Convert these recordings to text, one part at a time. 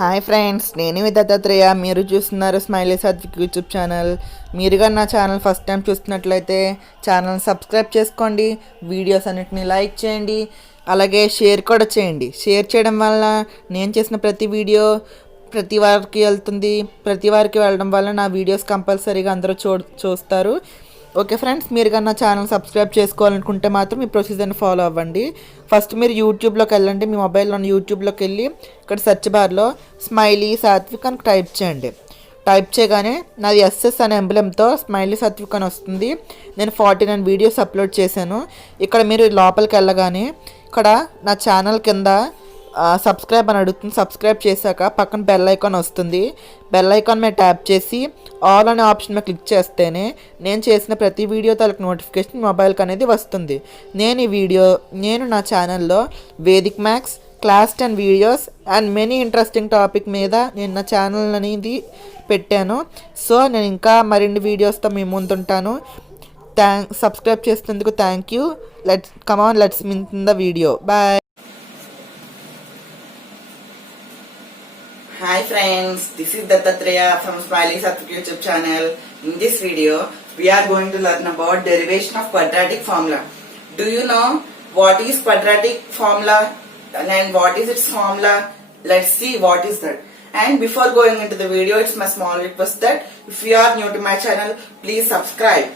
Hi friends, నేను మీ దత్తాత్రేయ. మీరు చూస్తున్నారు స్మైలీ సాత్విక్ యూట్యూబ్ ఛానల్. మీరుగా నా ఛానల్ ఫస్ట్ టైం చూస్తున్నట్లయితే ఛానల్ సబ్స్క్రైబ్ చేసుకోండి, వీడియోస్ అన్నిటిని లైక్ చేయండి, అలాగే షేర్ కూడా చేయండి. షేర్ చేయడం వల్ల నేను చేసిన ప్రతి వీడియో ప్రతి వారికి వెళ్తుంది. ప్రతి వారికి వెళ్ళడం వల్ల నా వీడియోస్ కంపల్సరీగా అందరూ చూస్తారు. ఓకే ఫ్రెండ్స్, మీరు కన్నా ఛానల్ సబ్స్క్రైబ్ చేసుకోవాలనుకుంటే మాత్రం ఈ ప్రొసీజర్ని ఫాలో అవ్వండి. ఫస్ట్ మీరు యూట్యూబ్లోకి వెళ్ళండి. మీ మొబైల్లో యూట్యూబ్లోకి వెళ్ళి ఇక్కడ సెర్చ్ బార్లో స్మైలీ సాత్విక్ అని టైప్ చేయండి. టైప్ చేయగానే నాది ఎస్ఎస్ అనే ఎంబ్లెమ్తో స్మైలీ సాత్విక్ అని వస్తుంది. నేను 49 వీడియోస్ అప్లోడ్ చేశాను. ఇక్కడ మీరు లోపలికి వెళ్ళగానే ఇక్కడ నా ఛానల్ కింద సబ్స్క్రైబ్ అని అడుగుతుంది. సబ్స్క్రైబ్ చేశాక పక్కన బెల్ ఐకాన్ వస్తుంది. బెల్ ఐకాన్ మీద ట్యాప్ చేసి ఆల్ అనే ఆప్షన్ మీద క్లిక్ చేస్తేనే నేను చేసిన ప్రతి వీడియో తాలూకు నోటిఫికేషన్ మొబైల్కి అనేది వస్తుంది. నేను నా ఛానల్లో Vedic maths, class 10 videos and many interesting topic మీద నేను నా ఛానల్ అనేది పెట్టాను. సో నేను ఇంకా మరిన్ని వీడియోస్తో మీ ముందుంటాను. సబ్స్క్రైబ్ చేసినందుకు thank you. Let's meet in the video. Bye. Hi friends, this is Dattatreya from Smiley Satwik YouTube channel. In this video, we are going to learn about derivation of quadratic formula. Do you know what is quadratic formula and what is its formula? Let's see what is that. And before going into the video, it's my small request that if you are new to my channel, please subscribe,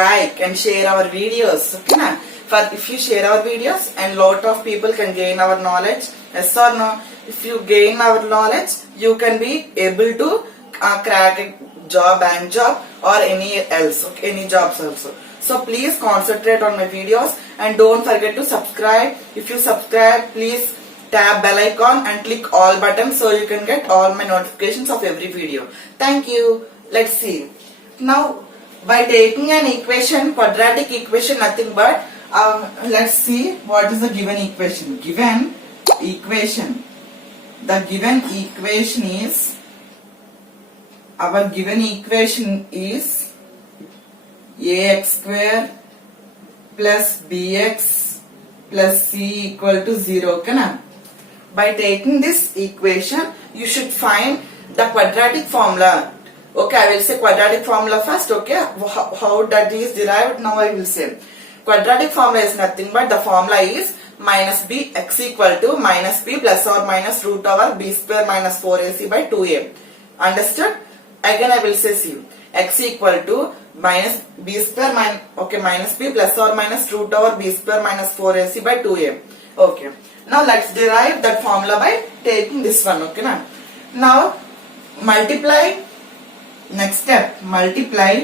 like and share our videos. Okay na? For if you share our videos and lot of people can gain our knowledge, yes or no? If you gain our knowledge, you can be able to crack a job, bank job or any else, okay, any jobs also. So please concentrate on my videos and don't forget to subscribe. If you subscribe, please tap bell icon and click all button so you can get all my notifications of every video. Thank you. Let's see. Now by taking an equation, quadratic equation, nothing but let's see what is the given equation. The given equation is, our given equation is ax square plus bx plus c equal to 0. Okay, na? By taking this equation, you should find the quadratic formula. Okay, I will say quadratic formula first. Okay, how that is derived, now I will say. Quadratic formula is nothing but the formula is minus b x equal to minus b plus or minus root over b square minus 4ac by 2a. Understood? Again I will say see, x equal to minus b square minus b plus or minus root over b square minus 4ac by 2a. Okay, now let's derive that formula by taking this one. Okay, now multiply, next step, multiply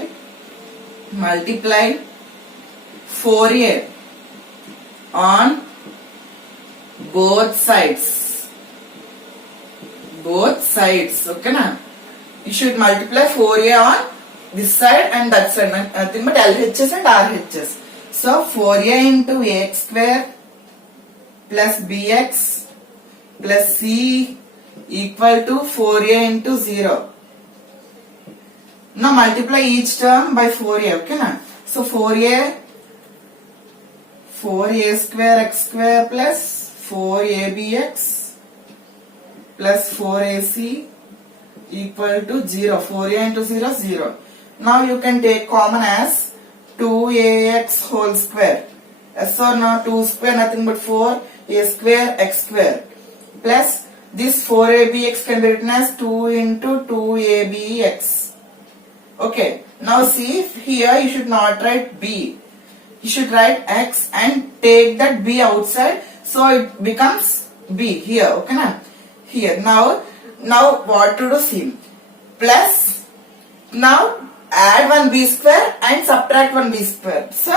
4a on both sides. Okay, na? You should multiply 4a on this side and that side, nothing but LHS and RHS. So 4a into ax square plus bx plus c equal to 4a into 0. Now multiply each term by 4a. Okay, na? So 4a square x square plus 4abx plus 4ac equal to 0. 4a into 0, 0. Now you can take common as 2ax whole square. Yes or no? 2 square nothing but 4a square x square plus this 4abx can be written as 2 into 2abx. Okay, now see, here you should not write b. You should write x and take that b outside, so it becomes b here. Okay, na? Here now what to do? See, plus now add one b square and subtract one b square. So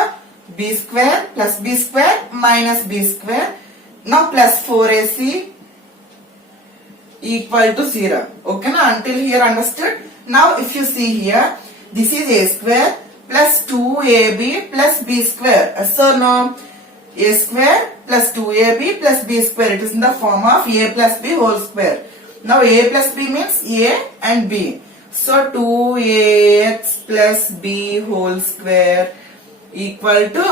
b square plus b square minus b square. Now plus 4ac equal to 0. Okay, na? Until here understood? Now if you see here, this is a square plus 2ab plus b square. So no, a square plus 2ab plus b square. It is in the form of a plus b whole square. Now a plus b means a and b. So 2ax plus b whole square equal to,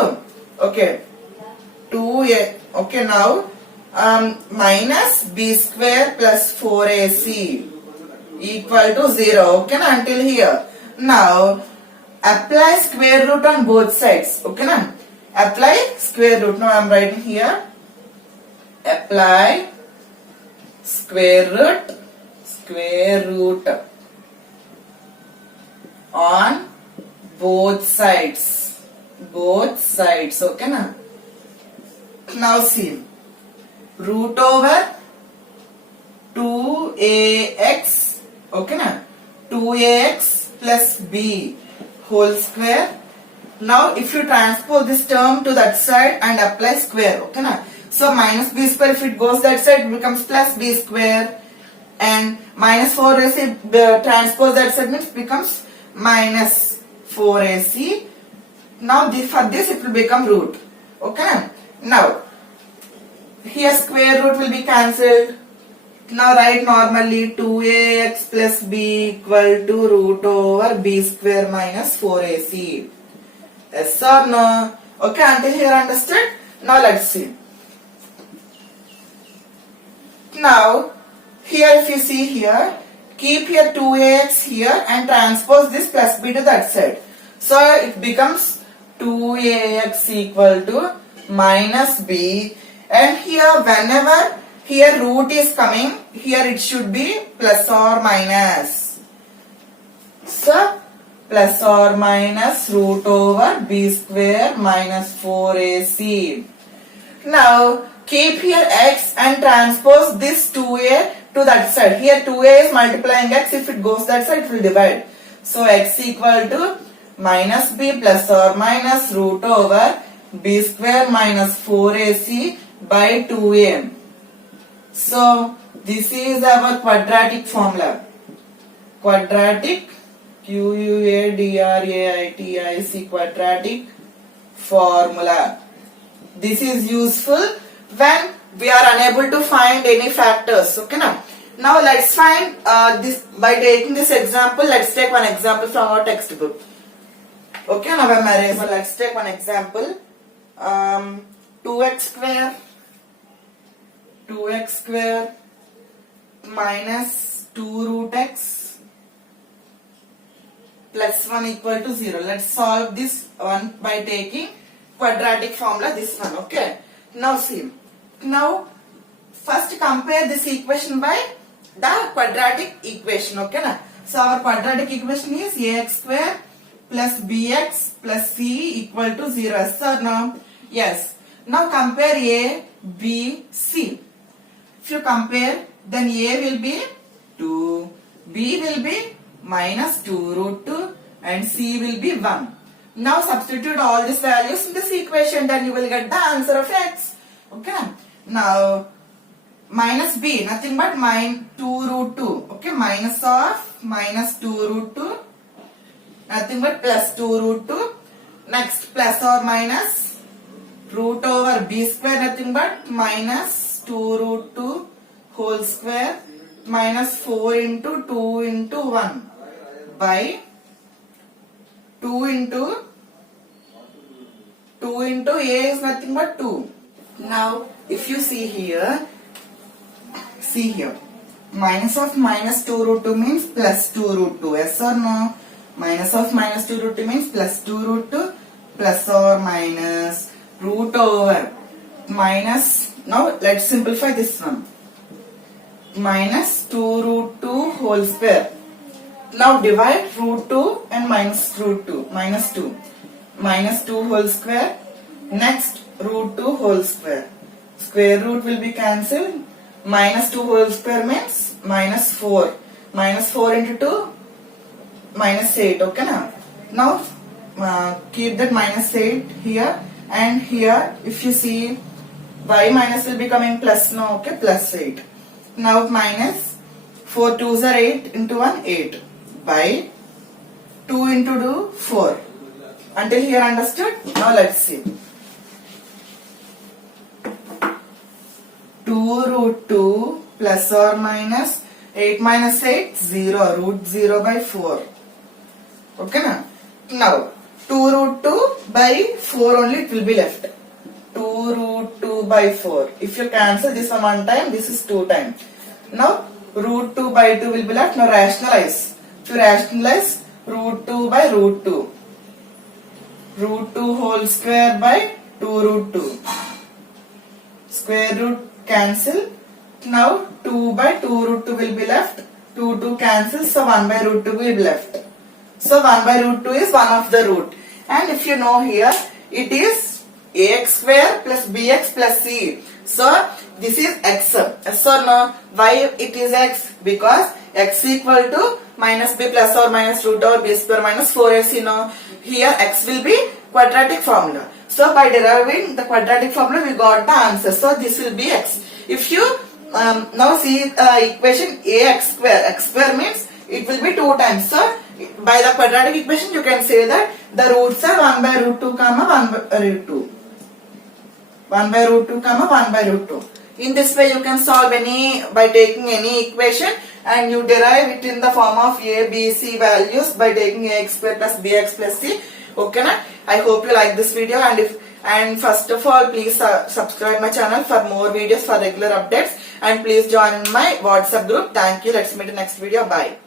okay, 2a. Okay, now minus b square plus 4ac equal to 0. Okay na, until here. Now apply square root on both sides. Okay na, apply square root. Now I am writing here, apply square root on both sides. Okay na. Now see, root over 2ax, okay na, 2ax plus b whole square. Now if you transpose this term to that side and apply square, okay na, so minus b square, if it goes that side, it becomes plus b square, and minus 4ac transpose that side means becomes minus 4ac. Now for this it will become root. Okay na? Now here square root will be cancelled. Now write normally 2ax plus b equal to root over b square minus 4ac. Yes or no? Okay, until here understood? Now let's see. Now here if you see here, keep here 2ax here and transpose this plus b to that side. So it becomes 2ax equal to minus b, and here whenever here root is coming, here it should be plus or minus. So plus or minus root over b square minus 4ac. Now keep here x and transpose this 2a to that side. Here 2a is multiplying x, if it goes that side it will divide. So x equal to minus b plus or minus root over b square minus 4ac by 2a. So this is our quadratic formula. Quadratic, quadratic quadratic formula. This is useful when we are unable to find any factors. Okay now. Now let's find this by taking this example. Let's take one example from our textbook. Okay, now let's take one example. 2x square minus 2 root x plus 1 equal to 0. Let's solve this one by taking quadratic formula, this one. Okay. Now see. Now first compare this equation by the quadratic equation. Okay na? So our quadratic equation is ax square plus bx plus c equal to 0. Yes or no? Yes. Now compare a, b, c. If you compare, then a will be 2, b will be minus 2 root 2 and c will be 1. Now substitute all these values in this equation, then you will get the answer of x. Okay. Now minus b, nothing but minus 2 root 2. Okay, minus of minus 2 root 2, nothing but plus 2 root 2. Next plus or minus root over b square, nothing but minus 2 root 2 whole square minus 4 into 2 into 1 by 2 into a is nothing but 2. Now if you see here, minus of minus 2 root 2 means plus 2 root 2. Yes or no? Minus of minus 2 root 2 means plus 2 root 2 plus or minus root over minus. Now let's simplify this one. Minus 2 root 2 whole square. Now divide root 2 and minus root 2. Minus 2. Minus 2 whole square. Next root 2 whole square. Square root will be cancelled. Minus 2 whole square means minus 4. Minus 4 into 2, minus 8. Okay now? Now keep that minus 8 here, and here if you see y minus will be coming plus now. Okay, plus 8. Now minus 4 2s are 8 into 1 8 by 2 into 2 4. Until here understood? Now let's see. 2 root 2 plus or minus 8 minus 8 0, root 0 by 4. Okay na? Now 2 root 2 by 4 only it will be left. 2 root 2 by 4. If you cancel this one time, this is 2 times. Now root 2 by 2 will be left. Now rationalize. To rationalize, root 2 by root 2. Root 2 whole square by 2 root 2. Square root cancel. Now 2 by 2 root 2 will be left. 2 cancels, so 1 by root 2 will be left. So 1 by root 2 is one of the root. And if you know here, it is ax square plus bx plus c. So this is x. Yes or no? Why it is x? Because x equal to minus b plus or minus root over b square minus 4ac. You know, here x will be quadratic formula. So by deriving the quadratic formula, we got the answer. So this will be x. If you now see equation ax square. X square means it will be 2 times. So by the quadratic equation, you can say that the roots are 1 by root 2 comma 1 by root 2. 1 by root 2 comma 1 by root 2. In this way, you can solve by taking any equation and you derive it in the form of a, b, c values by taking ax square plus bx plus c. Okay, na? I hope you like this video, and first of all, please subscribe my channel for more videos for regular updates, and please join my WhatsApp group. Thank you. Let's meet in the next video. Bye.